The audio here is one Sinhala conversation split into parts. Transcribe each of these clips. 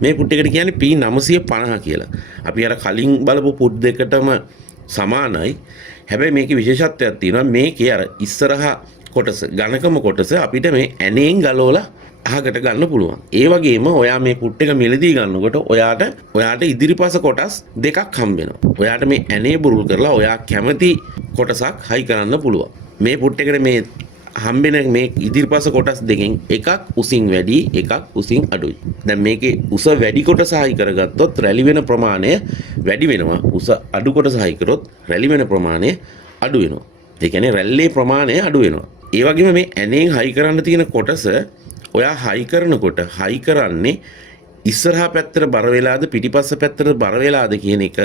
මේ පුට් එකට කියන්නේ P950 කියලා. අපි අර කලින් බලපු පුට් දෙකටම සමානයි. හැබැයි මේකේ විශේෂත්වයක් තියෙනවා. මේකේ අර ඉස්සරහා කොටස ඝනකම කොටස අපිට මේ ඇණයෙන් ගලවලා අහකට ගන්න පුළුවන්. ඒ වගේම ඔයා මේ පුට් එක මිලදී ගන්නකොට ඔයාට ඉදිරිපස කොටස් දෙකක් හම්බ වෙනවා. ඔයාට මේ ඇණේ බුරුල් කරලා ඔයා කැමති කොටසක් හයි කරන්න පුළුවන්. මේ පුට් එකට මේ හම්බෙන මේ ඉදිරිපස කොටස් දෙකෙන් එකක් උසින් වැඩි එකක් උසින් අඩුයි. දැන් මේකේ උස වැඩි කොටස හයි කරගත්තොත් රැලි වෙන ප්‍රමාණය වැඩි වෙනවා. උස අඩු කොටස හයි කරොත් රැලි වෙන ප්‍රමාණය අඩු වෙනවා. ඒ කියන්නේ රැල්ලේ ප්‍රමාණය අඩු වෙනවා. ඒ වගේම මේ ඇණෙන් හයි කරන්න තියෙන කොටස ඔයා හයි කරනකොට හයි කරන්නේ ඉස්සරහා පැත්තට බර වෙලාද පිටිපස්ස පැත්තට බර වෙලාද කියන එක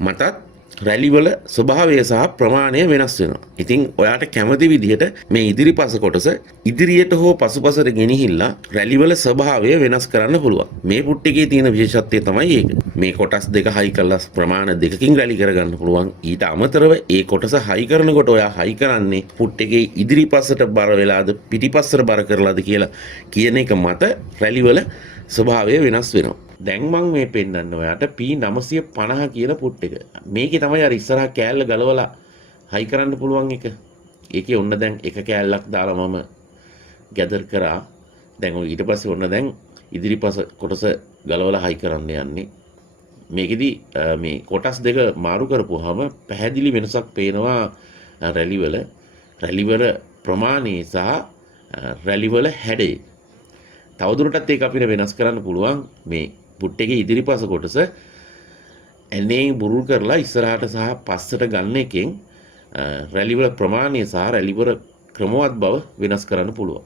මතත් රැලිවල ස්වභාවය සහ ප්‍රමාණය වෙනස් වෙනවා. ඉතින් ඔයාට කැමති විදිහට මේ ඉදිරිපස කොටස ඉදිරියට හෝ පසුපසට ගෙනහිල්ලා රැලිවල ස්වභාවය වෙනස් කරන්න පුළුවන්. මේ පුට් එකේ තියෙන විශේෂත්වය තමයි ඒක. මේ කොටස් දෙක හයි කරලා ප්‍රමාණ දෙකකින් රැලි කරගන්න පුළුවන්. ඊට අමතරව ඒ කොටස හයි කරනකොට ඔයා හයි කරන්නේ පුට් එකේ ඉදිරිපසට බර වෙලාද පිටිපස්සට බර කරලාද කියලා කියන එක මත රැලිවල ස්වභාවය වෙනස් වෙනවා. දැන් මම මේ පෙන්නන්න ඔයාට P950 කියන පුට් එක. මේකේ තමයි අර ඉස්සරහා කෑල්ල ගලවලා හයි කරන්න පුළුවන් එක. ඒකේ ඔන්න දැන් එක කෑල්ලක් දාලා මම ගැදර් කරා. දැන් ඔය ඊට පස්සේ ඔන්න දැන් ඉදිරිපස කොටස ගලවලා හයි කරන්න යන්නේ. මේකෙදි මේ කොටස් දෙක මාරු කරපුවාම පැහැදිලි වෙනසක් පේනවා රැලිවල ප්‍රමාණය සහ රැලිවල හැඩය. තවදුරටත් ඒක අපිට වෙනස් කරන්න පුළුවන්. මේ පුට් එකේ ඉදිරිපස කොටස ඇණේ බුරුල් කරලා ඉස්සරහට සහ පස්සට ගන්න එකෙන් රැලිවල ප්‍රමාණය සහ රැලිවල ක්‍රමවත් බව වෙනස් කරන්න පුළුවන්.